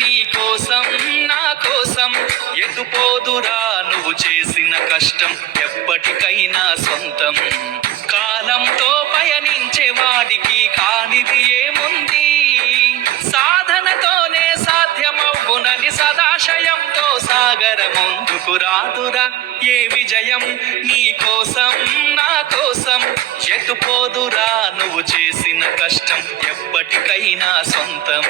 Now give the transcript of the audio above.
నీ కోసం నా కోసం ఎటుపోదురా నువ్వు చేసిన కష్టం ఎప్పటికైనా సొంతం. కాలంతో పయనించే వాడికి కానిది ఏముంది, సాధనతోనే సాధ్యమవునని సదాశయంతో సాగర ముందుకు రాదురా ఏ విజయం. నీ కోసం నా కోసం ఎటుపోదురా నువ్వు చేసిన కష్టం ఎప్పటికైనా సొంతం.